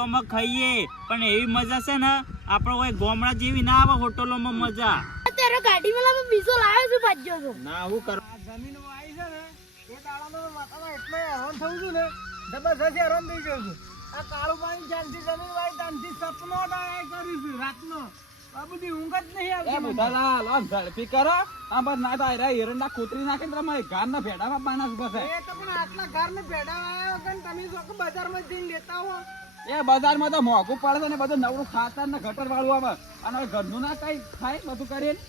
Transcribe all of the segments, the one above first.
હોટલોમાં ખાઈએ પણ એવી મજા છે ને આપણે ઓય ગોમડા જેવી ના આવે હોટલોમાં મજા. અત્યારે ગાડી વાળામાં બીજો લાવ્યો છું ભાજ્યો તો. ના હું કરવા જમીન વાઈ છે ને એ દાડાનો માથામાં એટલે હેરાન થઉં છું ને જબરજસ્ત હેરાન થઈ ગયો છું. આ કાળું પાણી જ્યાંથી જમીન વાઈ ત્યાંથી સપનો ડાય કર્યું છું રાતનો. બાબુજી ઊંઘ જ નહીં આવતી. એ બુધાલાલ આ ઝડપી કરો. આ બસ ના તો આયરા હિરણના કોતરી નાખે ને તમારે ગારના ભેડામાં પાના બસ એ તો પણ આટલા ઘરને ભેડા આવ્યા વગર તમે જો બજારમાં જઈને લેતા હો. એ બજારમાં તો મોંઘું પડે છે ને બધું નવરું ખાતર ને ગટર વાળું આવે અને હવે ઘરનું ના કઈ ખાય બધું કરીને.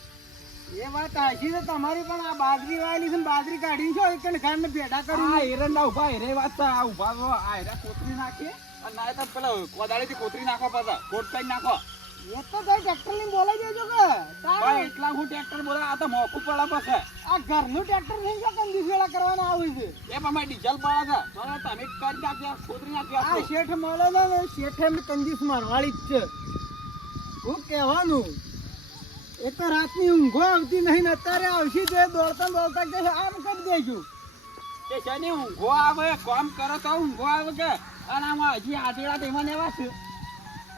એ વાત હાચી છે તમારી પણ આ બાજરી વાયેલી છે ને બાજરી કાઢી છો એક ઘરને ભેડા આ કરી. હિરણના ઉભા હિરે વાત છે આ ઉભા તો આયરા કોતરી નાખીએ અને ના તો પેલા કોદાળીથી કોતરી નાખો પાછા કોટ નાખો. એ તો કઈ ટ્રેક્ટર લઈને બોલાઈ દેજો કે ભાઈ એટલા હું ટ્રેક્ટર બોલા આ તો મોંઘું પડે પછી. આ ઘરનું ટ્રેક્ટર લઈને જો કંદીસ વેળા કરવાના આવે છે. એ પણ ડીઝલ પડે છે તો તમે કરી નાખ્યા કોતરી આ નાખ્યા. શેઠ મળે ને શેઠે એમને કંદીસ મારવાળી જ છે. હું કહેવાનું એક તો રાતની ઊંઘો આવતી નહીં ને અત્યારે આવશે તો દોડતા દોડતા કે આમ કરી દેજો. તે શની ઊંઘો આવે કામ કરો તો ઊંઘો આવે કે અને આમાં હજી આધેડા તેમાં એવા છે.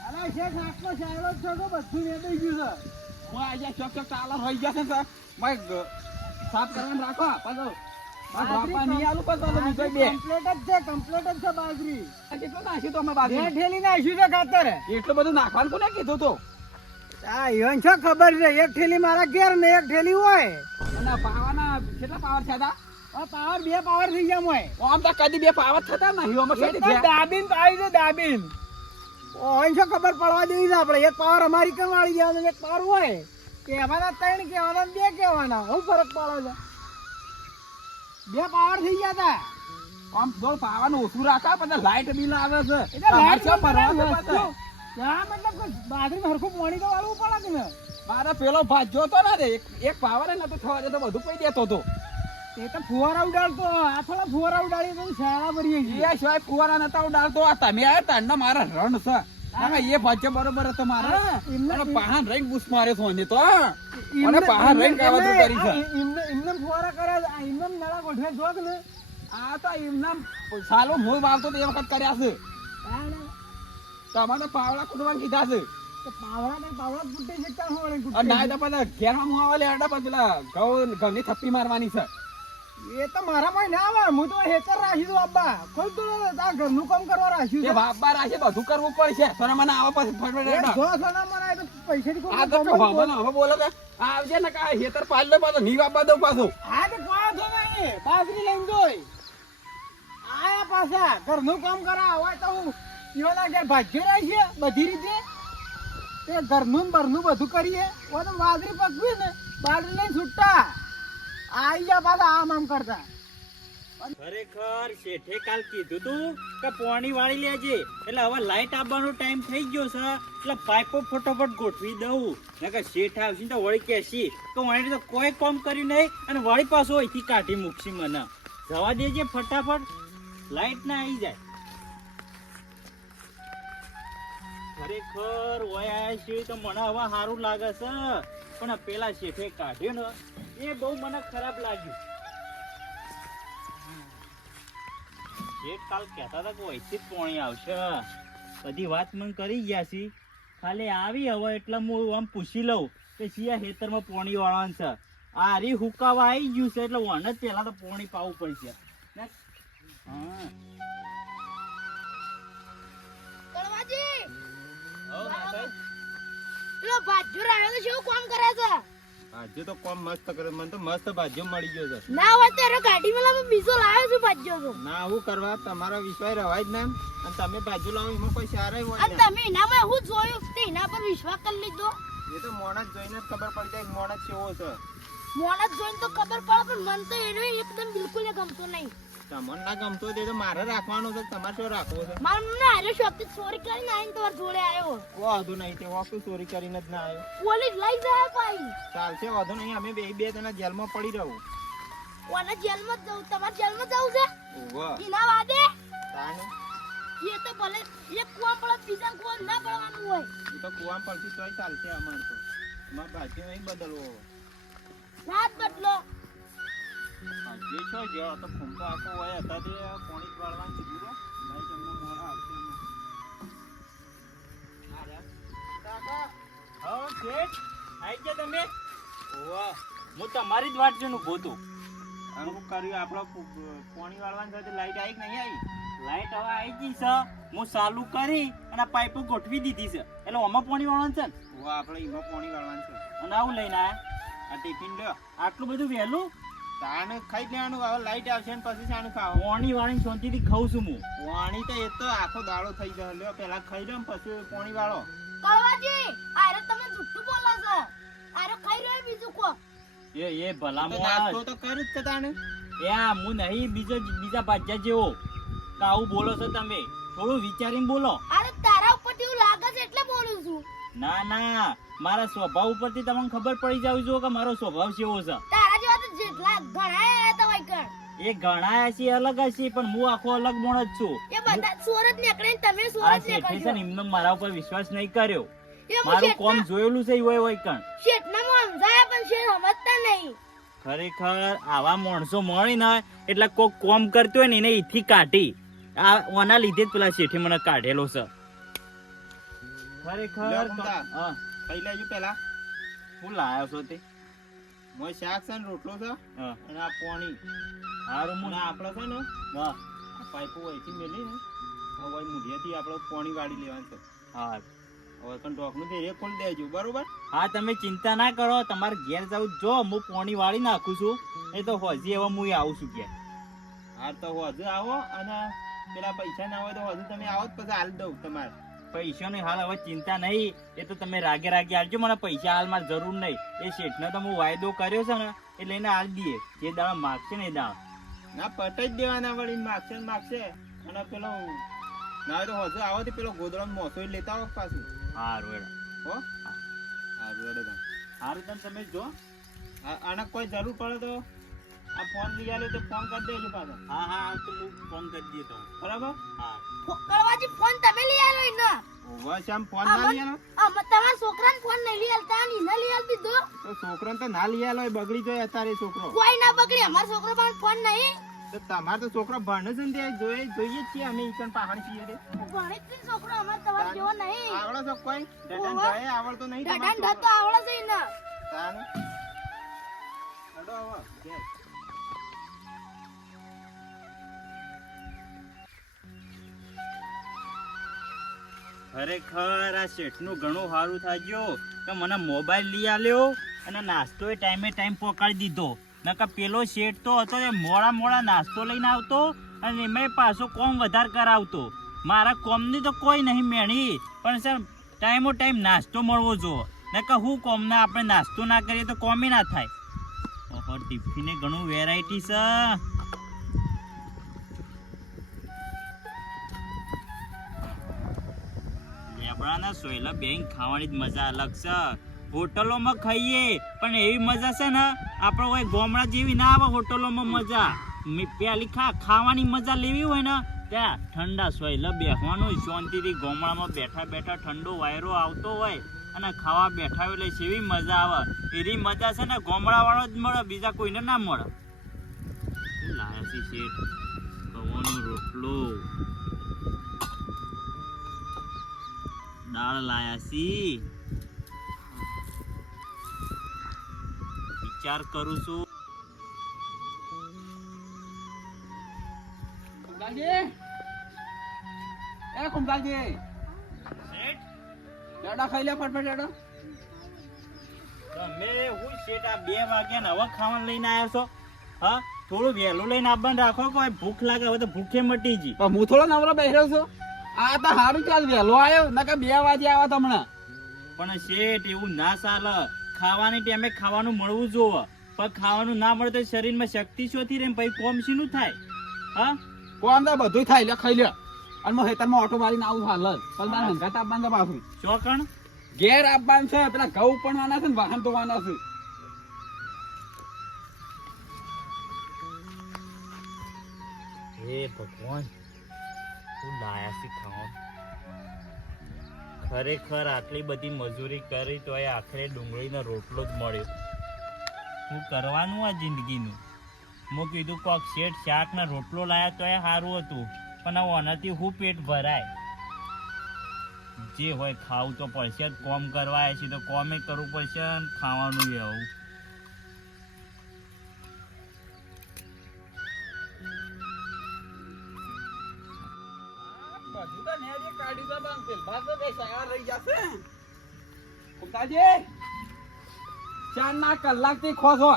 અરે શેઠ આટલો સાયલો જ છો તો બધું મેદાઈ ગયું છે. હું આજે ચોક ચોક ચાલર હોઈ જશે ને મેં સાફ કરવાનું રાખો પાછો બાપા નહીં આલું પાછો બીજો બે કમ્પ્લીટ જ છે બાજરી. કેટલું નાખ્યું તો અમે બે બાજુ ઠેલી નાખ્યું છે ખાતર. એટલું બધું નાખવાનું કોને કીધું તો આ ઈવન છે ખબર છે એક ઠેલી મારા ઘેર ને એક ઠેલી હોય. અને પાવાના કેટલા પાવર થતા આ પાવર બે પાવર થઈ ગયા મોય. આમ તો કદી બે પાવર થતા નહીં આમાં એ કેટલી તો થયા? દાબીન તો આવી છે દાબીન. ઓય છે ખબર પડવા દેવી છે આપણે એક પાવર અમેરિકન વાળી ગયા અને એક પાવર હોય કહેવાના ત્રણ કહેવાના બે કહેવાના હું ફરક પડે છે. બે પાવર થઈ ગયા હતા. આમ થોડું પાવાનું ઓછું રાખા પછી લાઈટ બિલ આવે છે એટલે લાઈટ તમારે માં ભરવા છે પાછા. ત્યાં મતલબ કે બાજરી હરખું પાણી તો વાળવું પડે કે ને. મારે પેલો ભાજ્યો તો ને એક પાવર ને તો થવા જતો બધું પડી દેતો હતો. એ તો ફુવારા ઉડાડતો આ થોડા ફુવારા ઉડાડીએ તો શાળા ભરીએ છીએ. એ સિવાય ફુવારા નતા ઉડાડતો આ તમે આવ્યા તાંડા મારા રણ છે આમાં એ ભાજ્ય બરોબર હતો મારા હા, એમને- અને પહાણ રહીને બૂસ માર્યો છો ને તો અને એમને- પહાણ રહીને કાવતરું કરી છે. એમને ફુવારા કર્યા છે. આ એમને નળા ગોઠવે જોક ને આ તો એમના સાલો મૂળ વાવતો તો એ વખત કર્યા છે તમારે પાવડા કૂટવા કીધા છે પાવડા ફૂટે છે ક્યાં હોય ને અને ના કૂટે તો પેલા ઘેરમાં હું આવે લેડા પછી પેલા ઘઉંની થપ્પી મારવાની છે. છે. એ તો મારામાં ના આવે હું તો હેતર રાખી દઉં અબ્બા કોઈ તો આ ઘરનું કામ કરવા રાખ્યું એ છે. બાપા રાખે બધું કરવું પડશે સોના મને આવે પછી ફટફટ એ હેડો. જો સોના મરાય તો પૈસાથી કોઈ આ તો કામ હવે નહીં. હવે બોલો કે આવજે ને કા હેતર પાડ લે પાછો ની વાપા દઉં પાછું. આ તો કોઈ તો નહીં બાજરી લઈને જોઈ આયા પાછા ઘરનું કામ કરા હોય તો હું ઈવાના ઘેર ભાગ્યો રહી છે બધી રીતે તે ઘરનું ને બરનું બધું કરીએ હોય તો બાજરી પકવી ને બાજરી લઈને છૂટા આઈ જા પાછા આમ આમ કરતા. ખરેખર શેઠે કાલ કીધું તું કે પોણી વાળી લેજે એટલે હવે લાઈટ આવવાનો ટાઈમ થઈ ગયો છે એટલે પાઇપો ફટોફટ ગોઠવી દઉં નકર શેઠ આવશે તો વળી કહેશી કે વળી તો કોઈ કામ કર્યું નહીં અને વળી પાછો અહીંથી કાઢી મૂકશી મને જવા દેજે ફટાફટ લાઈટ ના આવી જાય. ખરેખર વય આવ્યા છે તો મને હવે સારું લાગે છે પણ પેલા શેઠે કાઢ્યો ને એ બહુ મને ખરાબ લાગ્યું. શેઠ કાલ કહેતા હતા કે અહીંથી જ પોણી આવશે બધી વાત મને કરી ગયા છે ખાલી આવી હવે એટલે હું આમ પૂછી લઉં કે સિયા ખેતરમાં પોણી વાળવાનું છે આ હરી હુકાવા આવી ગયું છે એટલે વન જ પહેલા તો પોણી પાવું પડશે ને. હા કળવાજી હવ નાથાઈ. પેલો ભાજ્યો આવ્યો તો શું કામ કરે છે? ભાજ્યો તો કોમ મસ્ત કરે મને તો મસ્ત ભાજ્યો મળી ગયો છે. ના હોય ત્યારે ગાડી વાળામાં બીજો લાવ્યો છું ભાજ્યો તો. ના હું કરવા તમારો વિશ્વાસ રવાય જ ના અને તમે ભાજ્યો લાવો એમાં કોઈ સારા હોય અને ને તમે એનામાં હું જોયું તે એના પર વિશ્વાસ કરી લીધો. એ તો મોણસ જોઈને જ ખબર પડી જાય કે મોણસ કેવો છે. મોણસ જોઈને તો ખબર પડે પણ મને તો એનો એકદમ બિલકુલ ગમતો નહીં. તમને ના ગમતો હોય તે તો મારે રાખવાનું છે તમારે શું રાખવો છે. મારું ના હારે શોપથી ચોરી કરીને આવીને તમારા જોડે આવ્યો. વાંધો નહીં તે વાપરું ચોરી કરીને જ ના આવ્યો પોલીસ લઈ જાય ભાઈ. ચાલશે વાંધો નહીં અમે બે જણા જેલમાં પડી રહું. કોને જેલમાં જ જવું? તમારે જેલમાં જવું છે? વાહ એના વાદે તાને એ તો ભલે એક કુવા પડે બીજા કુવા ના પડવાનું હોય. એ તો કુવા પડતી તોય ચાલશે અમારે તો અમારે ભાજ્યો નહીં બદલવો. રાત બદલો. જે છો જો તો ફૂમતો આખો હોય હતા તે પોણી જ વાળવાનું કીધું રો ભાઈ તમને મોડા આવશે શેઠ આઈ ગયા તમે? ઓવા હું તમારી જ વાટ જોઈને ઊભો હતો. આનું કર્યું આપણો પાણી વાળવાની સાથે લાઈટ આવી કે નહીં આવી? લાઈટ હવે આવી ગઈ છે. હું ચાલુ કરી અને આ પાઇપો ગોઠવી દીધી છે. એટલે આમાં પાણી વાળવાનું છે ને. ઓ આપણે એમાં પાણી વાળવાનું છે. અને આવું લઈને આયા. આ ટિફિન લ્યો. આટલું બધું વહેલું તાને ખાઈ લેવાનું. હવે લાઈટ આવશે ને પછી શાનું ખાવું? પાણી વાળીને શાંતિથી ખાઉં છું હું. પાણી તો એ તો આખો દાડો થઈ જશે. લ્યો પેલા ખાઈ લો ને પછી પાણી વાળો. કળવાજી આરે તમે જુઠ્ઠું બોલો છો. આરે ખાઈ રહ્યો બીજું કો. એ ભલા તો માણસ. નાસ્તો તો કરું જ છે તાને. એ આ હું નહીં બીજા બાજા જેવો કે આવું બોલો છો તમે. થોડું વિચારીને બોલો. આરે તારા ઉપરથી એવું લાગે છે એટલે બોલું છું. ના મારા સ્વભાવ ઉપરથી તમને ખબર પડી જાવ જો કે મારો સ્વભાવ કેવો છે. તારા જેવા તો જેટલા ઘણા તો ભાઈ કણ. એ ઘણા હશે અલગ હશે પણ હું આખો અલગ માણસ જ છું. એ બધા સુરત નીકળે ને તમે આ સુરત શેઠે છે નીકળજો. ને એમનો મારા ઉપર વિશ્વાસ નહીં કર્યો. એ હું મારું કોમ શેઠના- જોયેલું છે હોય કણ. શેઠના માં સમજાયા પણ શેઠ સમજતા નહીં. ખરેખર આવા માણસો મળી ને એટલે કોક કોમ કરતો હોય ને એને ઈથી કાઢી આ ઓના લીધે જ પેલા શેઠે મને કાઢેલો છે. ખરેખર લ્યો કમતા. હા ખાઈ લેજો પેલા. હું લાયો છો તે મોય શાક છે ને રોટલો છે હા અને આ પાણી. હારું અને હું આપણે છે ને હા આ પાઇપો અહીંથી મેલી ને આ વળી મૂઢિયાથી આપણે પાણી વાળી લેવાનું છે. હા હવે પણ ઢોકનું તે એ ખોલી દેજો બરોબર. હા તમે ચિંતા ના કરો. તમારે ઘેર જાવ જો હું પાણી વાળી નાખું છું. એ તો હજી હવે હું આવું છું ઘેર. હા તો હજુ આવો અને પેલા પૈસા ના હોય તો હજુ તમે આવો જ પછી હાલ દઉં તમારે. પૈસાની હાલ હવે ચિંતા નહીં. એ તો તમે રાગે આવજો. મને પૈસા હાલ મારે જરૂર નહીં. એ શેઠનો તો હું વાયદો કર્યો છે ને એ લઈને હાલ દઈએ. જે દાડા માગશે ને એ દાડા. ના પટાઈ જ દેવાના વળી માગશે ને માગશે. અને પેલો ના હોય તો હજુ આવો તો પેલો ગોદડો મોસો લેતા આવો પાછું. હારું હેડો. હો હારું હેડો તમે. હારું તને તમે જો. આને કોઈ જરૂર પડે તો આ ફોન લઈ આલો તો ફોન કરી દેજો પાછો. હા તો હું ફોન કરી દઈએ તો. બરાબર. હા કળવાજી ફોન તમે લઈ આલો ને. ઓવા શ્યામ ફોન ના લઈ આલો તમારા છોકરાને ફોન નહીં લઈ આલતા ને એને લઈ આલ દીધો. તો છોકરાને તો ના લઈ આલો એ બગડી જાય અત્યારે છોકરો. કોઈ ના બગડી. અમારા છોકરો પાસે ફોન નહીં. તો તમારે તો છોકરો ભણે છે ને તે જોઈએ જ છીએ અમે ઈકણ પહાડ છીએ તે. ભણે જ છે છોકરો. અમારે તમારે જેવો નહીં. આવડે છે કોઈ ડડન ઓવા. જાય આવડતો નહીં ડડાન તમારે ઢતો આવડે છે એને. તાને હેડો આવો ઘેર. ખરેખર આ શેઠનું ઘણું સારું થાજો કે મને મોબાઈલ લઈ આલ્યો અને નાસ્તો એ ટાઈમ પકડી દીધો. નકર પેલો શેઠ તો હતો એ મોડા નાસ્તો લઈને આવતો અને એમાં પાછો કોમ વધારે કરાવતો. મારા કોમની તો કોઈ નહીં મેણી પણ સર ટાઈમ નાસ્તો મળવો જો. નકર હું કોમના આપણે નાસ્તો ના કરીએ તો કોમી ના થાય. ઓહો ટિફિને ઘણું વેરાયટી છે. લેબડાના સોયલા બેંક ખાવાની જ મજા અલગ છે. હોટલોમાં ખાઈએ પણ એવી મજા છે ને આપણે હોય ગામડા જેવી ના આવે હોટલોમાં મજા. પેલી ખાવાની મજા લેવી હોય ને ત્યાં ઠંડા સોયલા બેસવાનું શાંતિથી ગામડામાં બેઠા ઠંડો વાયરો આવતો હોય અને ખાવા બેઠા એટલે એવી મજા આવે. એવી મજા છે ને ગામડાવાળો જ મળે બીજા કોઈને ના મળે. લાયા છે શેઠ ઘઉંનો રોટલો દાળ લાયા છી. વિચાર કરું છું. કુંભાજી એ કુંભાજી દાડા ખાઈ લે ફટફટ હેડો. તમે હું શેઠ આ 2 વાગ્યા ને હવે ખાવાનું લઈને આવ્યા છો? હા થોડું વહેલું લઈને આવવાનું રાખો. કોઈ ભૂખ લાગે હવે તો ભૂખે મટી જી. પણ હું થોડો નવરો બેઠો છું. આ તો સારું ચાલ વહેલો આવ્યો નકર 2 વાગે આવા તમને. પણ શેઠ એવું ના ચાલે. ખાવાની ટાઈમે ખાવાનું મળવું જોવે. પણ ખાવાનું ના મળે તો શરીરમાં શક્તિ શોધી રહે પછી કોમ શીનું થાય. હા કોણ તો બધું થાય લે ખાઈ લે. અને હું હેતરમાં ઓટો મારીને આવું હાલ જ. પણ તારે હંગાત આપવાનું છે પાછું. ચોકણ ઘેર આપવાનું છે. પેલા ઘઉં પણ વાના છે ને વાહન તો વાના છે. હે ભગવાન શું લાયા છે ખાવાનું. ખરેખર આટલી બધી મજૂરી કરી તો એ આખરે ડુંગળીનો રોટલો જ મળ્યો. શું કરવાનું આ જિંદગીનું. મેં કીધું કોક શેઠ શાકના રોટલો લાયા તો એ સારું હતું પણ આ ઓનાથી હું પેટ ભરાય. જે હોય ખાવું તો પડશે જ. કોમ કરવા આવ્યા છીએ તો કોમે કરવું પડશે ને ખાવાનું આવું. બધું તો નેરી કાઢી દો બાંગ પેલ ભાગ તો બેસાયા રહી જશે કુમતાજી 4 કલાકથી ખોસો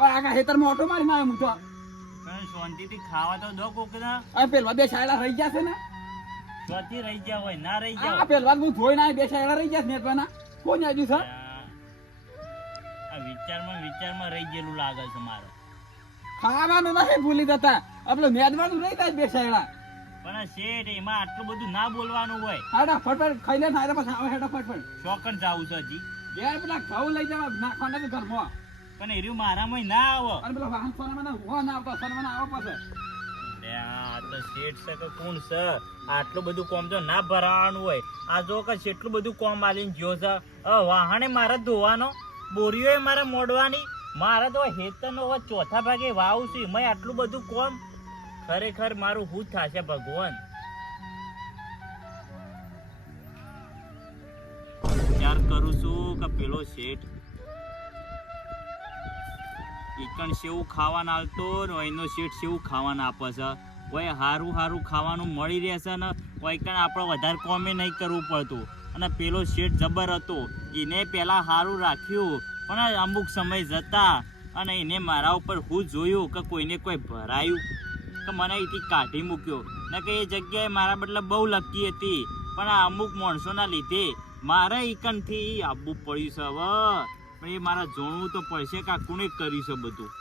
ઓય આગા ખેતરમાં ઓટો મારી મારે મૂકો પણ શાંતિથી ખાવા તો દો કોકને. આ પેલવા બેસાયેલા રહી જશે ને ચોથી રહી ગયા હોય ના રહી આ જાવ. પેલવા હું જોઈ ના બેસાયેલા રહી જશે નેટવાના કોણ આજુ છે આ વિચારમાં રહી ગયેલું લાગે છે મારે. ખાવાનું નથી ભૂલી જતા આપણે નેદવાનું રહી જાય બેસાયેલા પણ આ શેઠ એમાં આટલું બધું ના બોલવાનું હોય. હાડા ફટફટ ખાઈ લે ને પછી આવે હેડા ફટફટ ચોકન જાવું છે હજી. ઘેર પેલા ઘઉં લઈ જવા નાખવાના છે ઘરમાં પણ એર્યું મારામાં ના આવે. અને પેલા વાહન સોનામાં હું ના આવતા સોનામાં આવે પાસે લે આ તો શેઠ છે કે કોણ છે? આટલું બધું કોમ તો ના ભરાવાનું હોય. આ જો કે કેટલું બધું કોમ આલીને જ્યો છે. વાહણે મારે ધોવાનો, બોરીઓ મારે મોડવાની, મારે તો હેતરનો હવે ચોથા ભાગે વાવું છું. એમાંય આટલું બધું કોમ. ખરેખર મારું હું જ થશે ભગવાન. વિચાર કરું છું કે પેલો શેઠ ઈકણ સેવું ખાવાના આવતો ને એનો શેઠ સેવું ખાવાના આપે છે. ઓય હારું હારું ખાવાનું મળી રહેશે ને ઓય કણ આપણે વધારે કોમે નહીં કરવું પડતું. અને પેલો શેઠ જબર હતો, એને પહેલાં સારું રાખ્યું પણ અમુક સમય જતા અને એને મારા ઉપર હું જોયું કે કોઈને કોઈ ભરાયું કે મને અહીંથી કાઢી મૂક્યો ને કે એ જગ્યાએ મારા બદલે બહુ લકી હતી. પણ આ અમુક માણસોના લીધે મારે ઈકણથી આવવું પડ્યું છે. હવે પણ એ મારા જોણવું તો પડશે કે આ કોણે કર્યું છે બધું.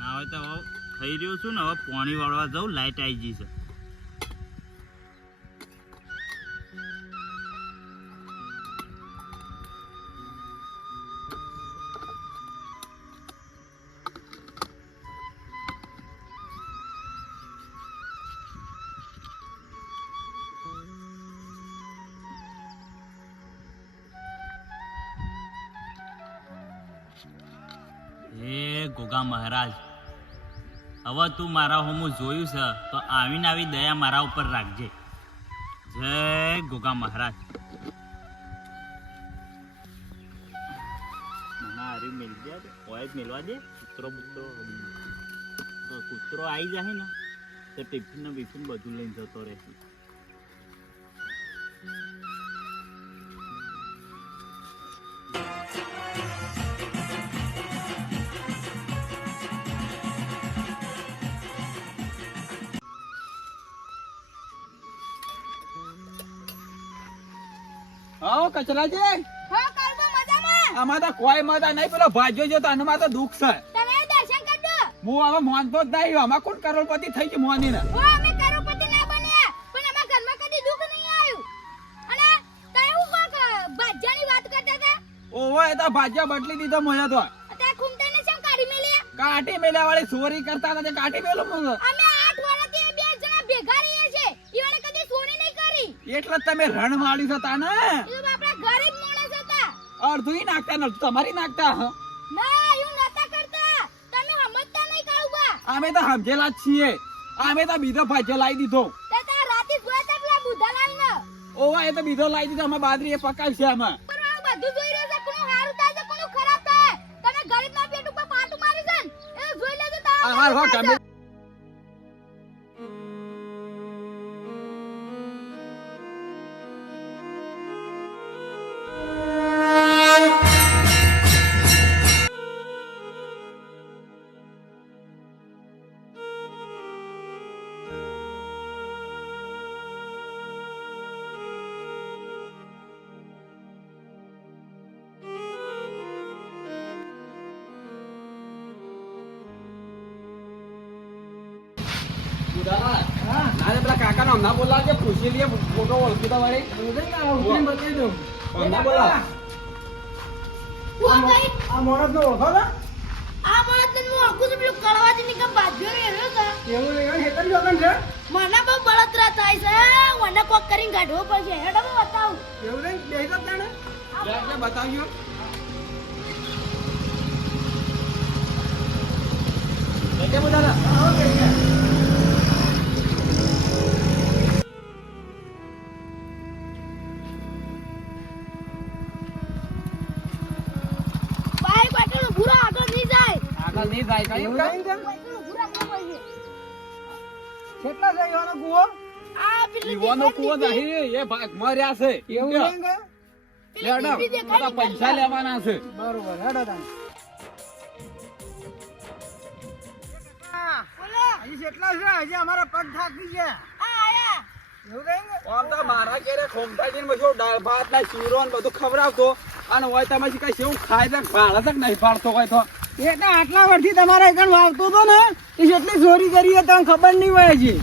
ના હોય તો હવે થઈ રહ્યો છું ને, હવે પાણી વાળવા જાઉં. લાઈટ આવી ગઈ છે. હે ગોગા મહારાજ, હવે તું મારા હોમું જોયું છે તો આવીને આવી દયા મારા ઉપર રાખજે. જય ગોગા મહારાજ. મેળવા દે કૂતરો આવી જાય ને તો ટિફિન ને બિફિન બધું લઈને જતો રહેશે. આવો કચરાજી હા કાલમાં મજામાં. આમાં તો કોઈ મજા નહીં. પેલો ભાજ્યો છે તો આનામાં તો દુઃખ છે. તમે દર્શન કરજો. હું હવે મોનતો જ નહીં. આમાં કોણ કરોડપતિ થઈ ગયું મોની ને. ઓ અમે કરોડપતિ ના બન્યા પણ અમારા ઘરમાં કદી દુઃખ નહીં આવ્યું. અને તમે હું કોક ભાજ્યાની વાત કરતા હતા? ઓવે એ તો ભાજ્યા બદલી દીધો મને તો. અત્યારે ખૂમતાઈને શેમ કાઢી મેલ્યા? કાઢી મેલ્યા વાળી ચોરી કરતા નથી. કાઢી મેલું મને. અમે 8 વર્ષથી બે જણા ભેગા રહીએ છે. ઈવાને કદી ચોરી નહીં કરી. એટલે જ તમે રણ વાળી હતા ને. એ તો આપણા ગરીબ માણસ હતા. અડધું નાખતા ને તમારી નાખતા. ના એવું નતા કરતા. તમે સમજતા નહીં કાળુબા. અમે તો સમજેલા જ છીએ. અમે તો બીજો ભાજ્યો લાવી દીધો. તે તાર રાતે જોયા તા પેલા બુધાલાલ ને. ઓવા એ તો બીજો લાવી દીધો. અમે બાજરી એ પકાવી છે અમે. પણ આ બધું જોઈ રહ્યો છે. કોનું સારું થાય છે કોનું ખરાબ થાય. તમે ગરીબના પેટ ઉપર પાટું મારી છે ને એ જોઈ લેજો તારા. અમાર હો ગમે પેલા કાકા નો ના બોલાવજે. પૂછી લઈએ ફોટો ઓળખીતા વાળી ના બોલાવ. હું ગઈ આ માણસનો ઓળખો છો? આ માણસને હું ઓળખું છું પેલું કળવાજીની કે બાજ્યો રહ્યો છે એવું નહીં, હેતર જોગન છે? મને બહુ બળતરા થાય છે મને કોક કરીને કાઢવો પડશે હેડો હું બતાવું એવું નહીં, બેહી જાઓ તાણે. એટલે બતાવજો કેમ બધા? આવો બેહી જા. બાઈક પાટણ ભૂરો આગળ નહીં જાય આગળ નહીં જાય કઈ એવું નહીં કેમ? પાટણ ભૂરો આગળ પડશે કેટલા છે ઈવાનો કૂવો? આ પેલી ઈવાનો કૂવો નહીં એ ભાગમાં રહ્યા છે એવું નહીં કે? લેડો બધા પૈસા લેવાના છે બરોબર, હેડો તાણે. બોલો હજી કેટલા છે? હજી અમારા પગ થાકી ગયા. આ આયા એવું નહીં કે? આમ તો મારા ઘરે ખોમટાજીને બધું દાળ ભાત ને શીરો ને બધું ખવડાવતો અને હોય તમે કઈ સેવું ખાય છે ભાડે તક નહીં પાડતો હોય તો એ તો આટલા વર્ષથી તમારા એકણ વાવતો હતો ને એ જેટલી ચોરી કરી એ તમને ખબર નહીં હોય હજી.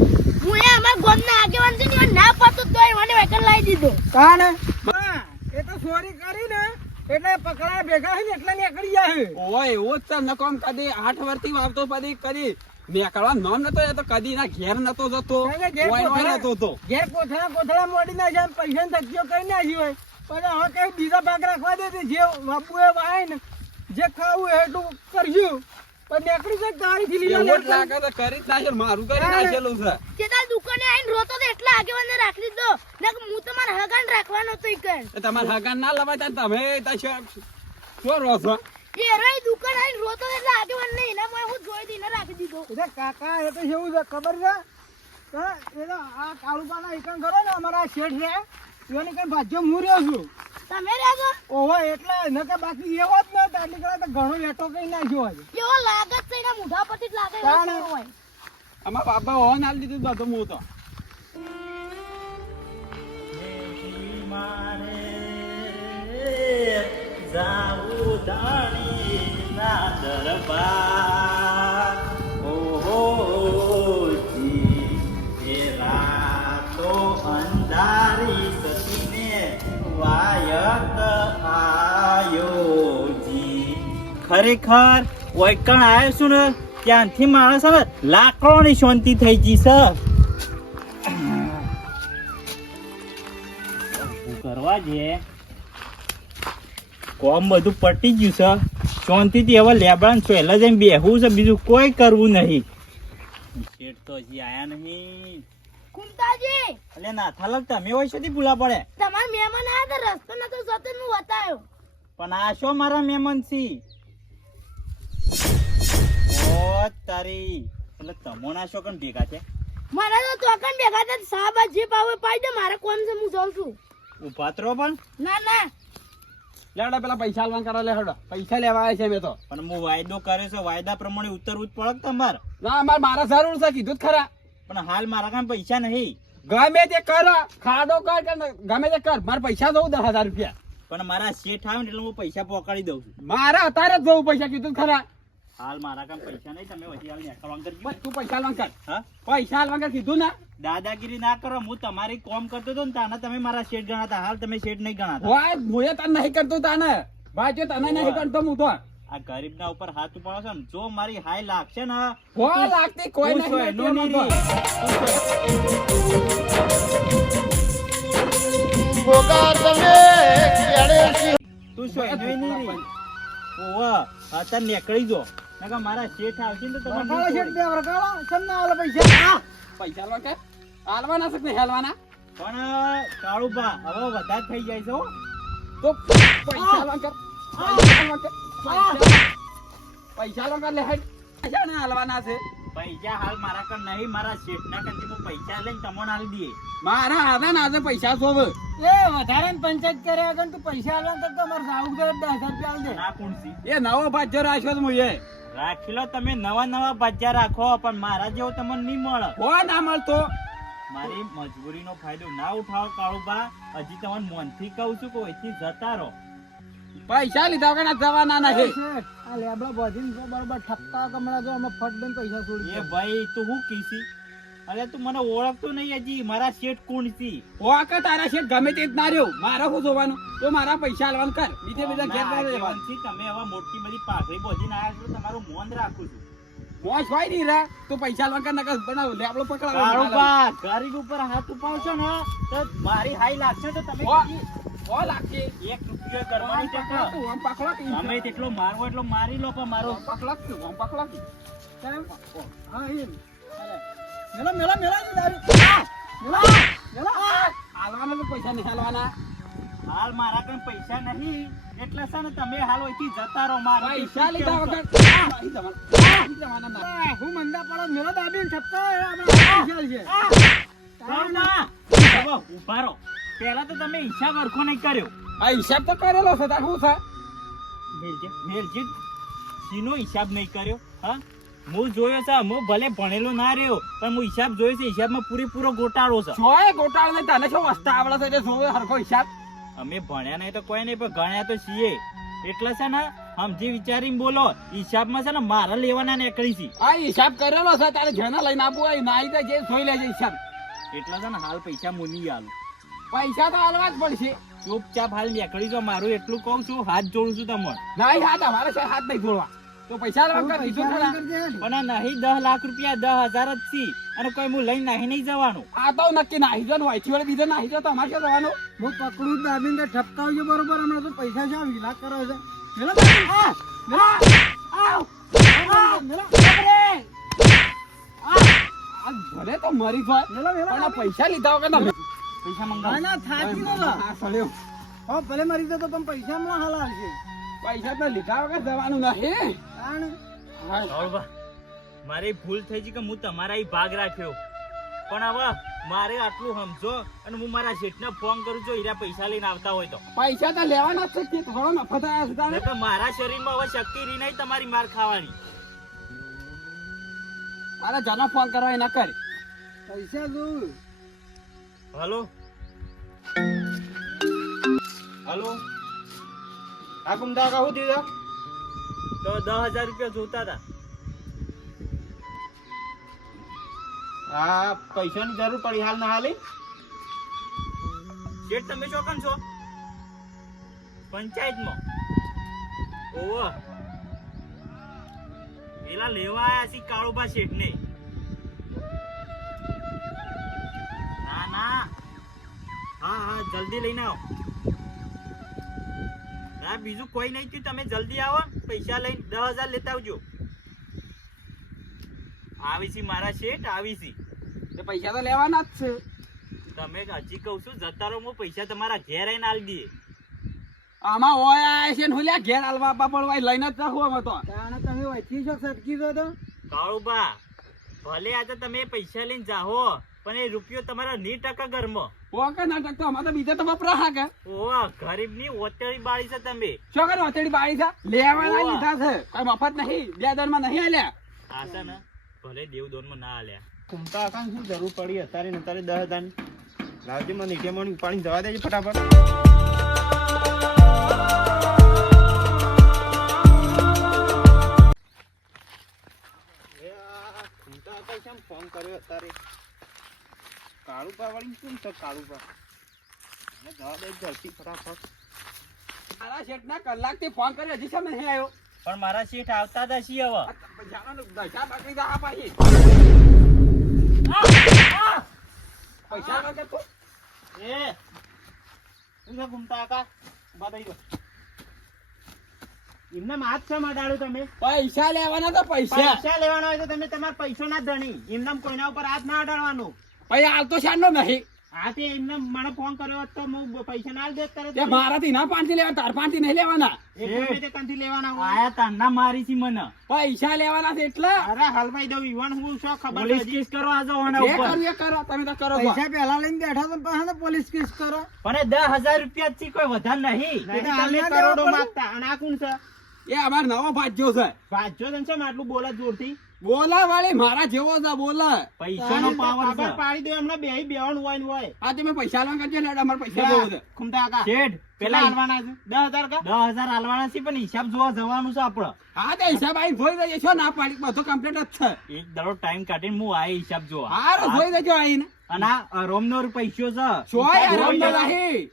હું એ અમાર ગોમના આગેવાન છે ને ના પડતો તોય મને વેકન લાવી દીધો કાને? હા, એ તો ચોરી કરી ને એટલે પકડાય ભેગા છે ને એટલે નીકળી જાય. ઓય એવું જ છે નકોમ કદી 8 વર્ષથી વાવતો કદી નીકળવા નામ નતો એ તો કદી ના ઘેર નતો જતો કારણ કે ઘેર ઓય કોથળા- નતો તો ઘેર કોથળા મોડી નાખ્યા, પૈસા ધક્યો કરી નાખ્યો હોય. પછી હવે કઈ બીજા ભાગ રાખવા દે તે જે બાપુ એ વાય ને જે ખાવું એ એટલું કરજો. પણ નીકળી જાય ગાડીથી લીધા એવું જ લેટ લાગે તો કરી જ નાખે મારું કરી નાખેલું છે તે તાર દુકાને આવીને રોતો તો એટલા આગેવાનને રાખી દીધો ને હું તો મારા હગાન રાખવાનો હતો ઈકન એ તમારે હગાન ના લવાય ત્યાં તમે ત્યાં શું રહો છો એ રહી દુકાન આવીને રોતો તો એટલે આગેવાન નહીં એના મને હું જોઈ દઈને રાખી દીધો એટલે કાકા એ તો કેવું છે ખબર છે? હા, એ તો આ કાળુબાના એકણ કરો ને અમારા આ શેઠ છે એની કઈ ભાજ્યો હું રહ્યો છું. તમે રહ્યા ઓહો એટલે ન કે બાકી એવો જ ન હતો. આટલી કલાક તો ઘણો વેટો કઈ નાખ્યો હોય. કેવો લાગત છે એના મોઢા પરથી જ લાગે એવો તાણે. કેવો હોય અમારા બાપા હોન આલી દીધું બધું હું તો જાવું ધાણીના દરબાર ઓહો જી એ રાતો અંધારી સતીને વાયક આયો જી ખરેખર ઓયકણ આવ્યો છું ને ત્યાંથી માણસ હવે લાકડોની શાંતિ થઈ ગઈ છે શું કરવા છે કોમ બધું પટી ગયું છે શાંતિથી હવે લેબડા પહેલા જઈને બેહવું છે બીજું કોઈ કરવું નહીં શેઠ તો હજી આયા નહીં કુંતાજી એટલે નાથાલાલ તમે હોય સુધી ભૂલા પડે તમારા મહેમાન આયા તો રસ્તો નતો જતો ને હું બતાવ્યો પણ આ શો મારા મહેમાન છી ઓ તારી એટલે તમો ના શો કણ ભેગા છે મારા તો તોકન ભેગા થા સાબા જે પાવે પાઈ દે મારે કોમ છે હું જાઉં છું ઉભા તો રહો પણ ના ના લેવડા પેલા પૈસા આલવાન કરો લે હેડો પૈસા લેવા આવ્યા છે મેં તો પણ હું વાયદો કરે છે વાયદા પ્રમાણે ઉતરવું જ પડે કે તમારે ના મારા જરૂર છે કીધું જ ખરા પણ હાલ મારા કામ પૈસા નહીં ગમે તે કર ખાડો કર કે ગમે તે કર મારે પૈસા દઉં 10,000 રૂપિયા પણ મારા શેઠ આવે ને એટલે હું પૈસા પહોંચાડી દઉં છું મારે અત્યારે જ દઉં પૈસા કીધું જ ખરા હાલ મારા કામ પૈસા નહીં તમે વચ્ચે હાલ નેકળવાનું કરજો. બસ તું પૈસા આલવાન કર હા પૈસા આલવાન કર કીધું ને દાદાગીરી ના કરો હું તમારી કોમ કરતો હતો ને તાને તમે મારા શેઠ ગણાતા હાલ તમે શેઠ નહીં ગણાતા હોય હું તને નહીં કરતો તાને ભાઈ જો તને નહીં કરતો હું તો આ ગરીબ ના ઉપર હાથ ઉપાડો છો ને જો મારી હાય લાગશે ને હોય લાગતી કોઈ તું છો નહીં એનું નહીં કરતો. તું શું એનું નહીં રી ઓવા અત્યારે નીકળી જો નકર મારા શેઠ આવશે ને તો વરખાળો તમને શેઠ બે વરખાળો. કેમ ના આલે પૈસા? પૈસા આલવા કે આલવાના છે કે નહીં આલવાના પણ કાળુબા હવે વધારે થઈ જાય છે હો. તો પૈસા આલવાન કર પૈસા આલવાન કર પૈસા આલવાન કર લે હેડ પૈસા ના આલવાના છે પૈસા હાલ મારા કણ નહીં મારા શેઠના કણથી હું પૈસા લઈને તમને આલી દઈએ મારા આધા ને આજે પૈસા સોવ એ વધારે ને પંચાયત કર્યા વગર તું પૈસા આલવા કરતો મારે જાવું છે 10,000 રૂપિયા આલ દે. ના કુણસી એ નવો ભાજ્યો રાખ્યો તો મુએ રાખી લો તમે નવા ભજ્જા રાખો પણ મારા જેવો તમને નહીં મળે હોય ના મળતો મારી મજબૂરીનો ફાયદો ના ઉઠાવો કાળુબા હજી તમને મનથી કહું છું કે અહીંથી જતા રહો પૈસા લીધા વગર ના જવાના એ નથી શેઠ, આ લેબડા બાંધીને જો બરોબર ઠપકા કમળા જો આમાં ફટ દઈને પૈસા છોડી એ દે. ભાઈ તું હું કીસી અરે તું મને ઓળખતો નહીં હજી મારા શેઠ કોણ છે? વાકે તારા શેઠ ગમે તે જ ના રહ્યો, મારે શું જોવાનું? તો મારા પૈસા આલવાનું કર, બીજે બીજા ઘેર ના રહેવાનું. આગેવાનથી તમે હવે મોટી બધી પાઘડી બોધીને આયા છો, તમારું મોન રાખું છું. મોજ હોય નહીં રે, તું પૈસા આલવાનું કર, નકર બનાવ લેબડો પકડાવો. કાળુબા, ગાડી ઉપર હાથ ઉપાડશો ને તો મારી હાઈ લાગશે તો તમે વાહ. કદી ઓ લાગશે. 1 રૂપિયો કરવાનું છે કે? તું આમ પકડો કે ગમે તેટલો મારવો એટલો મારી લો પણ મારો પકડો કે તું આમ પકડો કે. કેમ? હા એમ મેલા મેલા મેલા ની દારૂ મેલા મેલા આલવાના તો પૈસા નહીં આલવાના. હાલ મારા કઈ પૈસા નહીં એટલે છે ને તમે હાલ અહીંથી જતા રહો. મારે પૈસા લીધા કેવું વગર નહીં જવાનું ના. હું મંદા પડો મેલા દાબીને ઠપકા આપણે પૈસા છે કાળુબા, હવે ઊભા રહો. પહેલા તો તમે હિસાબ હરખો નહીં કર્યો. આ હિસાબ તો કરેલો છે, તાર શું છે? મેલજીત શીનો હિસાબ નહીં કર્યો? હા, હું જોયો છે. હું ભલે ભણેલો ના રહ્યો પણ હું હિસાબ જોયો છે. હિસાબમાં પૂરેપૂરો ગોટાળો છે. જોય ગોટાળો ને તને શું વસ્તા આવડે છે? એટલે જોવે હરખો હિસાબ. અમે ભણ્યા નહીં તો કોઈ નહીં પણ ગણ્યા તો છીએ. એટલે છે ને સમજી વિચારીને બોલો. હિસાબમાં છે ને મારા લેવાના નીકળી છે. આ હિસાબ કરેલો છે, તારે જેના લઈને આપવું હોય નાઈ તો જે જોઈ લેજે હિસાબ. એટલે છે ને હાલ પૈસા મુની આલું. પૈસા તો આલવા જ પડશે. ચૂપચાપ હાલ નીકળી જાઓ. મારું એટલું કહું છું, હાથ જોડું છું તમને. નાઈ હાથ અમારે છે, હાથ નહીં જોડવા. તો પૈસા આલવા કર દીધું ખરા. પણ આ નહીં 10 લાખ રૂપિયા 10,000 જ છે અને કોઈ હું લઈને નહીં જવાનું. આ તો નક્કી નાહી જો હોય થી બીજો નાહી જો તો અમારે શું કરવાનું? હું પકડું દાબીને ઠપકાવજો બરોબર. હમણાં તો પૈસા છે વિલાસ કરો છે મેલા દાબી આ ભલે તો મરી જાય મેલા પણ આ મેલા પૈસા લીધા વગર તમે પૈસા ના મંગાવો. ના થાકી નો આ સળ્યો. હા ભલે મરી જાય તો પણ પૈસા હમણાં હાલ છે પૈસા તો લીધા વગર જવાનું નહીં. કારણ રાહુલભા, મારી ભૂલ થઈ છે કે હું તમારા ઈ ભાગ રાખ્યો. પણ હવે મારે આટલું સમજો અને હું મારા શેઠને ફોન કરું છું. હીરા પૈસા લઈને આવતા હોય તો પૈસા તો લેવાના જ છે કે થોડો મફત આવ્યા છે તારે? એટલે મારા શરીરમાં હવે શક્તિ રહી નહીં તમારી માર ખાવાની. તારે જનો ફોન કરવા એના કર. પૈસા જોઉં હલો હાલો આ કુમદા કા હું દીધા તો 10,000 રૂપિયા જોતા હતા. આ પૈસાની જરૂર પડી હાલ ના હાલી શેઠ તમે ચોકન છો? પંચાયતમાં? ઓહો, પેલા લેવા આયા છે કાળુબા શેઠને. ના ના, હા હા જલ્દી લઈને આવો. ના બીજું કોઈ નહીં થયું, તમે જલ્દી આવો. પૈસા લઈને 10,000 લેતા આવજો. આવી છે મારા શેઠ, આવી છે. તે પૈસા તો લેવાના જ છે. તમે હજી કહું છું જતા રહો. હું પૈસા તમારા ઘેર આવીને આલી દઈએ. આમાં ઓય આયા છે ને હું લ્યા ઘેર આલવા આપવા પડવા લઈને જ રાખું અમે તો. કારણ તમે વચ્ચી છો સટકી છો તો કાળુબા, ભલે આજે તમે પૈસા લઈને જાહો પણ એ રૂપિયો તમારા 9% ઘરમાં. ઓકે નાટક તો અમારે તો બીજા તો વપરા હા કે ઓહ, ગરીબની ઓતેડી બાળી છે તમે. શું કરે હથેળી બાળી છે? લેવાના લીધા છે, કોઈ મફત નહીં. 2 દરમાં નહીં આલ્યા. આ છે ને ભલે દેવદોનમાં ના આલ્યા. કુમતા કાં શું જરૂર પડી અત્યારે ને અત્યારે 10,000 ની લાવજે. મને ઈટીએમ પાણી જવા દેજે ફટાફટ. એ આ કુમતા કાં કેમ ફોન કર્યો અત્યારે? કાળુપા વાળી શું છે કાળુપા? મને જવા દે જલ્દી ફટાફટ. મારા શેઠના કલાકથી ફોન કર્યો હજી સામે નહીં આવ્યો. પણ મારા શેઠ આવતા જ હશે હવે. પૈસાનો દશા પકડી જા આ પાછી. પૈસા વગર તો એ શું છે ઘૂમતા કાકા? ઉભા થઈ જાઓ. એમના હાથ છે મડાડ્યો તમે? પૈસા લેવાના તો પૈસા. પૈસા લેવાનો હોય તો તમે તમારા પૈસો ના ધણી. એમના કોઈના ઉપર હાથ ના અડાડવાનો. પૈસા હાલ તો શાનો નહીં. હા તે એમને મને ફોન કર્યો હોત તો હું પૈસા ના દે તરત. તે મારાથી ના 5 લેવા, તાર 5 નહીં લેવાના. એ ગમે તે કંથી લેવાના હોય. આયા તારના મારી છે મને. પૈસા લેવાના છે એટલે અરે હલવાઈ દઉં ઈવન હું શું ખબર પોલીસ નથી. કેસ કરવા આજો આના જે ઉપર. કરવું એ કરો, તમે તો કરો. પૈસા પહેલા લઈને બેઠા તો પાછા પોલીસ કેસ કરો પણ એ 10,000 રૂપિયા જ છે, કોઈ વધારે નહીં. નહીં, હાલ તમે ના કરોડો દેવા પડે. માંગતા. અને આ કોણ છે? એ અમાર નવો ભાજ્યો છે. ભાજ્યો છે ને આટલું બોલે જોરથી. બોલા વાળી મારા જેવો છે બોલા. પૈસાનો પાવર ખબર છે પાડી દો એમને બે બેવાનું હોય ને હોય. આ તમે પૈસા આલવા કરજો ને અમારે પૈસા જોવો છે. ખુમતા કાકા શેઠ પેલા પેલા હાલવાના છે 10,000 કા 10,000 આલવાના છે પણ હિસાબ જોવા જવાનું છે આપડે. હા તે હિસાબ આઈ જોઈ દેજો છો ના પાડી બધો કમ્પ્લીટ જ છે. એક દાડો ટાઈમ કાઢીને હું આ હિસાબ જોવા. હારું જોઈ દેજો આઈને. અને આ રોમનો પૈસો છે સોય જોઈ આરામ લેવા. નહીં.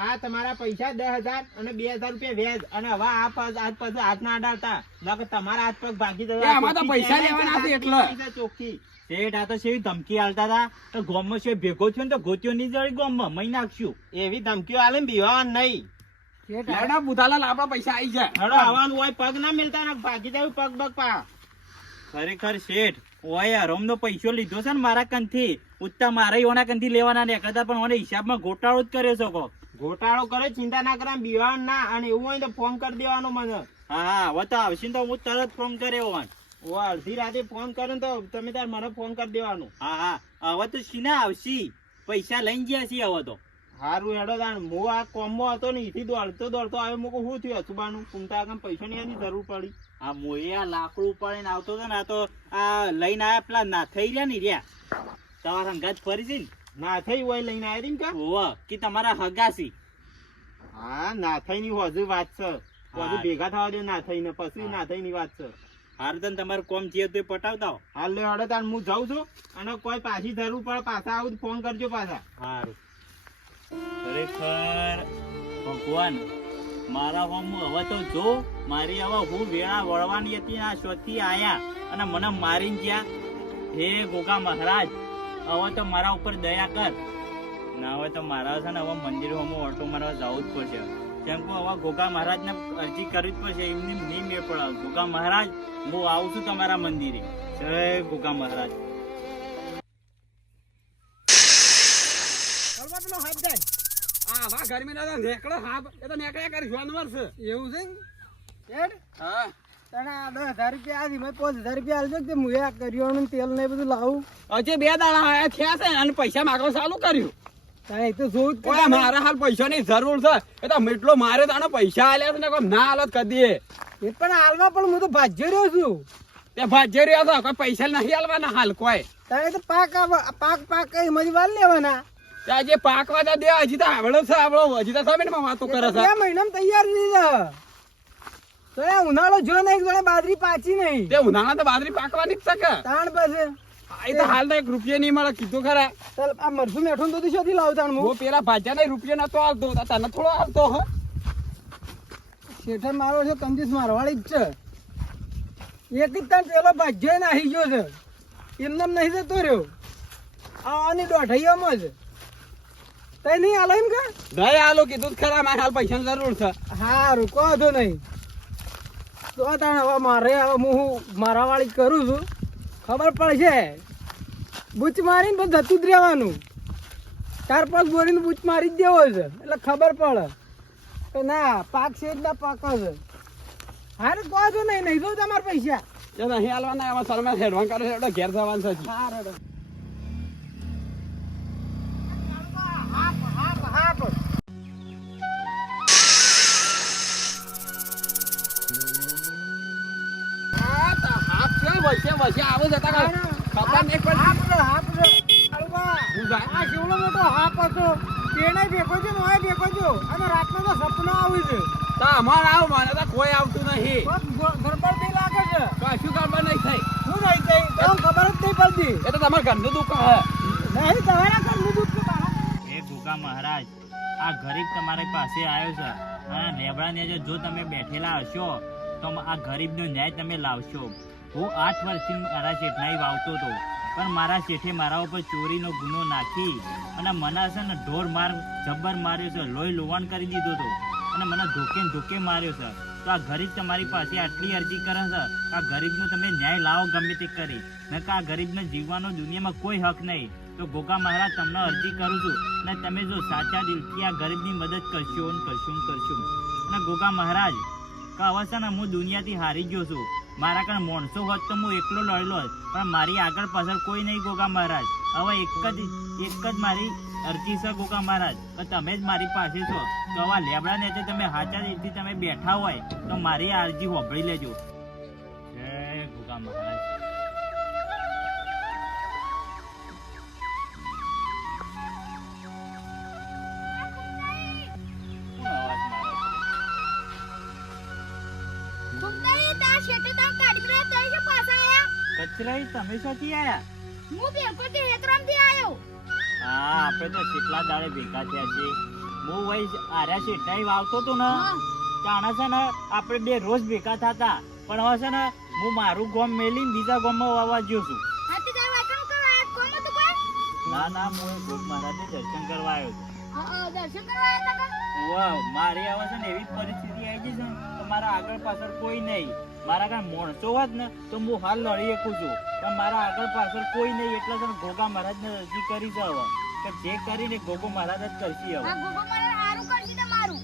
આ તમારા પૈસા 10,000 અને 2,000 રૂપિયા વ્યાજ અને હવે આ આજ પછી હાથના અડાડતા નકર તમારા હાથ પગ ભાગી એ આમાં તો પૈસા લેવાના છે એટલે. ચોખ્ખી શેઠ આ તો શેવી ધમકી આલતા હતા તો ગામમાં છે ભેગો થયો ને તો ગોત્યો નહીં જડી ગામમાં મહી નાખશું. એવી ધમકીઓ આલે ને બીવાનું નહીં. લેડા બુધાલાલ આપણા પૈસા આઈ જાય. હડો આવવાનું હોય પગ ના મિલતા ને ભાગી જવું પગ બગ પા. ખરેખર શેઠ ઓય રોમનો પૈસો લીધો છે ને મારા કંથી ઉત્તા મારા ઓના કંથી લેવાના ને કરતા પણ મને હિસાબમાં ઘોટાળો જ કર્યો છે કો. ઘોટાળો કરે ચિંતા ના કરે બીવાનું ના અને એવું હોય તો ફોન કરી દેવાનો મને. હા હવે તો આવશે ને તો હું તરત ફોન કર્યો હોવાન. ઓ અડધી રાતે ફોન કરે ને તો તમે તાર મને ફોન કરી દેવાનું. હા હવે તો સીના આવશી પૈસા લઈને ગયા છીએ હવે તો. હારું હેડો તાણ હું આ કોમમાં હતો ને એથી દોડતો આવ્યો મૂકો શું થયું અસુબાનું કુમતા કામ પૈસાની આની જરૂર પડી. આ મોએ આ લાકડું ઉપાડીને આવતો હતો ને આ તો આ લઈને આયા પેલા ના થઈ રહ્યા ને રહ્યા તમારા હંગાત ફરી છે ને ના થઈ હોય લઈને આવી કા હોવા કે તમારા હગાસી. હા ના થઈ ની હજુ વાત છે હજુ હા. ભેગા થવા દે ના થઈ ને પછી ના થઈ ની વાત છે. હારદન તમારું કોમ છે તો એ પટાવતા હો. હાલ લે હેડો તાણ હું જાઉં છું અને કોઈ પાછી જરૂર પડે પાછા આવું તો ફોન કરજો પાછા. સારું ખરેખર ભગવાન મારા હોમ હવે તો જો મારી હવે હું વેળા વળવાની હતી આ શોથી આયા અને મને મારીને ગયા. હે ગોગા મહારાજ હવે તો મારા ઉપર દયા કર. ના હવે તો મારા છે ને હવે મંદિરમાં ઓટો મારવા જવું જ પડશે. કેમ કે હવે ગોગા મહારાજને અરજી કરવી જ પડશે એમની નહીં મેળ પડે. ગોગા મહારાજ હું આવું છું તમારા મંદિરે. જય ગોગા મહારાજ. આવા ગરમીના તો નેકળો હાપ એ તો નેકળ્યા કરી જાનવર છે. એવું છે હેડ હા તને આ 10,000 રૂપિયા આજી મેં 5,000 રૂપિયા આલજો કે હું આ કરિયાણું ને તેલ ને એ બધું લાવું. હજી 2 દાડા આયા થયા છે અને પૈસા માંગવા ચાલુ કર્યું. તારે એ તો જોવું જ ઓય મારે હાલ પૈસાની જરૂર છે. એ તો મીટલો મારે તાણે પૈસા આલ્યા છે ને કોઈ ના હાલત કદી. એ પણ હાલમાં પણ હું તો ભાજ્યો રહ્યો છું. તે ભાજ્ય રહ્યા છો કોઈ પૈસા નહીં આલવાના હાલ કોઈ. તારે તો પાક કઈ મજી વાર લેવાના. ત્યાં જે પાકવા તો દે હજી તો આવડો છે આવડો હજી તો 6 મિનિટમાં વાતો કરે છે. 2 મહિનામાં તૈયાર નહીં રહે. તો એ ઉનાળો જો નહીં જોડે બાજરી પાછી નહીં. તે ઉનાળા તો બાજરી પાકવાની જ છે કે. તાણ પછી એ તો હાલ તો 1 રૂપિયા નહીં મળે કીધું ખરા. ચાલ આ મરસું મેઠું બધું શોધી લાવું તાણ હું હું. પેલા ભાજ્યા રૂપિયા નતો આવતો તને થોડો આવતો હો. શેઠે મારો છે કંજૂસ મારવાળી જ છે. એક જ તાણ પેલો ભાજ્યો નાહી ગયો છે. એમને એમ નહીં જતો રહ્યો. આની દોઢૈયામાં જ. તઈ નહીં હાલો એમ કે નહીં હાલો કીધું જ ખરા મારે હાલ પૈસાની જરૂર છે. હારું કહો તો નહીં. તો તાણ હવે મારે હવે હું મારા વાળી કરું છું. ખબર પડશે બૂચ મારીને પછી જતું જ રહેવાનું. 4-5 બોરીને બૂચ મારી જ દેવો છે એટલે ખબર પડે કે ના પાક છે જ ના પાક છે. હારું કહો તો નહીં નહીં દઉં તમારા પૈસા. એ નહીં હાલવાના એમાં સર મેં હેડવાન કરે છે એટલે ઘેર જવાનું છે હજી. હા રેડો. હાપ હાપ હાપ. હા તો હાફ છે વચ્ચે આવે છે તારા ખબર નહીં પડતી. હાપ રે હાપ રે. કાળુબા, હું જાય. આ કેવડો મોટો હાપ હતો. તેને ભેગો છે ને ઓય ભેગો છો અને રાતનો તો સપનો આવ્યું છે. તો અમાર આવ મને તો કોઈ આવતું નહીં. ગરબડ બી લાગે છે. કશું ખબર નહીં થઈ. શું નહીં થઈ તો ખબર જ નહીં પડતી. એ તો તમારા ઘરનું દુકાન હે. નહીં તમારા ઘરનું દૂધ કે બહાર. હે ગોગા મહારાજ આ ગરીબ તમારી પાસે આવ્યો છે અને લેબડાને જો તમે બેઠેલા હશો તો આ ગરીબનો ન્યાય તમે લાવશો. હું 8 વર્ષથી મારા શેઠનાઈ વાવતો હતો પણ મારા શેઠે મારા ઉપર ચોરીનો ગુનો નાખી અને મને છે ને ઢોર માર જબ્બર માર્યો છે. લોહી લુવાણ કરી દીધો હતો અને મને ધોકે માર્યો છે. તો આ ગરીબ તમારી પાસે આટલી અરજી કરે છે આ ગરીબનો તમે ન્યાય લાવો ગમે તે કરી નકર આ ગરીબને જીવવાનો દુનિયામાં કોઈ હક નહીં. તો ગોગા મહારાજ તમને અરજી કરું છું અને તમે જો સાચા દિલથી આ ગરીબની મદદ કરશો અને ગોગા મહારાજ હવે છે ને હું દુનિયાથી હારી ગયો છું. મારા કારણે માણસો હોત તો હું એકલો લડેલો હોત પણ મારી આગળ પાછળ કોઈ નહીં ગોગા મહારાજ. હવે એક જ મારી અરજી છે ગોગા મહારાજ કે તમે જ મારી પાસે છો તો આવા લેબડા ને તમે સાચા દિલથી તમે બેઠા હોય તો મારી આ અરજી હોભળી લેજો. જય ગોગા મહારાજ. કચરા તઈ કે પાછા આયા કચરાઈ તમે શોથી આયા? હું બેલપુર થી હેતરામથી આયો હા આપણે તો કેટલા દાડે ભેગા થયા છે. હું વઈ આર્યા શેઠાઈ વાવતો તો ને હા તાણા છે ને આપણે બે રોજ ભેગા થતા, પણ હવે છે ને હું મારું ગામ મેલીને બીજા ગામમાં વાવવા ગયો છું. હાથી તાર વાતનું કરવા આયા કોમ તો કોઈ ના ના હું એ ગોગ મહારાજને દર્શન કરવા આવ્યો છું. દર્શન કરવા આયા તા વાહ, મારી હવે છે ને એવી પરિસ્થિતિ આવી ગઈ છે ને તો મારા આગળ પાછળ કોઈ નહીં. મારા કાંઈ માણસો હોત ને તો હું હાલ લડી શકું છું, પણ મારા આગળ પાછળ કોઈ નહીં. એટલે છે ને ગોગા મહારાજને અરજી કરી છે હવે કે જે કરીને ગોગો મહારાજ જ કરશી. હવે આ ગોગો મારે હારું કરજી તમારું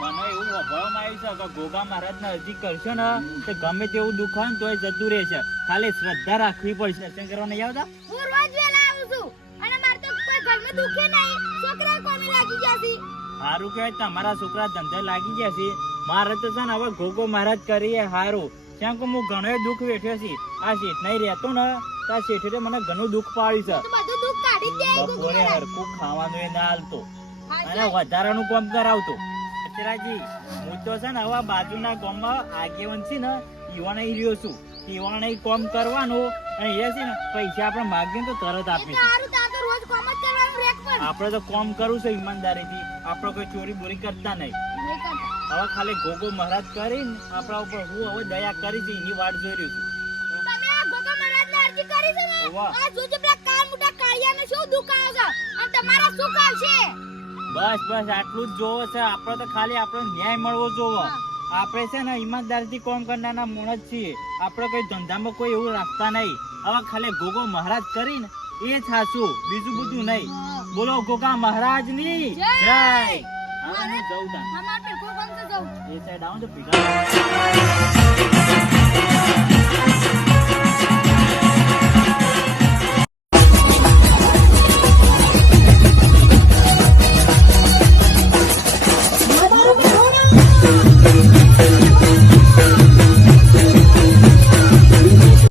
મને એવું વભાવવામાં આવ્યું છે કે ગોગા મહારાજને અરજી કરશો ને તો ગમે તેવું દુઃખ હોય ને તોય જતું રહેશે. ખાલી શ્રદ્ધા રાખવી પડશે. દર્શન કરવા નહીં આવતા? હું રોજ વેલા આવું છું અને માર તો કોઈ ઘરમાં દુખે નહીં. છોકરા કોમે લાગી ગયા છે સારું કહેવાય, તમારા છોકરા ધંધે લાગી ગયા છે. મારે તો છે ને હવે ગોગો મહારાજ કરીએ સારું. કેમ કે હું ઘણો દુઃખ વેઠ્યો છે. આ શેઠ નહીં રહેતો ને તો આ શેઠે મને ઘણું દુઃખ પાડ્યું તો બધું દુઃખ કાઢી જ દે છે. ગોગો બપોરે મારા. હરખું ખાવાનું એ ના હાલતો અને હા વધારાનું કામ કરાવતો. અચરાજી, હું તો છે ને હવે બાજુના ગામમાં આગેવાન છે ને ઈવાને રહ્યો છું. ઈવાને કામ કરવાનું અને એ છે ને પૈસા આપણે માગીએ તો તરત એ આપીશું. તો હારું તાર તો રોજ કોમ જ કરવાનું રેક પર આપણે તો કામ કરવું છે ઈમાનદારીથી. આપણે કોઈ ચોરી બોરી કરતા નહીં. નહીં કરતા હવે ખાલી ગોગો મહારાજ કરીને આપણા ઉપર હું હવે દયા કરી છે એની વાટ જોઈ રહ્યો છું. તમે આ ગોગો મહારાજને અરજી કરી છે ને વાહ. આ જોજો પેલા કાળ મોટા કાળિયાને શું દુઃખ આવે છે અને તમારા સુખ આવશે બસ બસ આટલું જ જોવો છે. આપણે તો ખાલી આપણો ન્યાય મળવો જોવો. હા. આપણે છે ને ઈમાનદારીથી કામ કરનારા માણસ છીએ. આપણે કોઈ ધંધામાં કોઈ એવું રાખતા નહીં. હવે ખાલી ગોગો મહારાજ કરીને એ થાશું, બીજું બધું નહીં. બોલો ગોગા મહારાજની જય. જય. હા, હું જઉં તાન. અમાર પેલું કોમ તો જવું એ સાઈડ આવો તો પીડા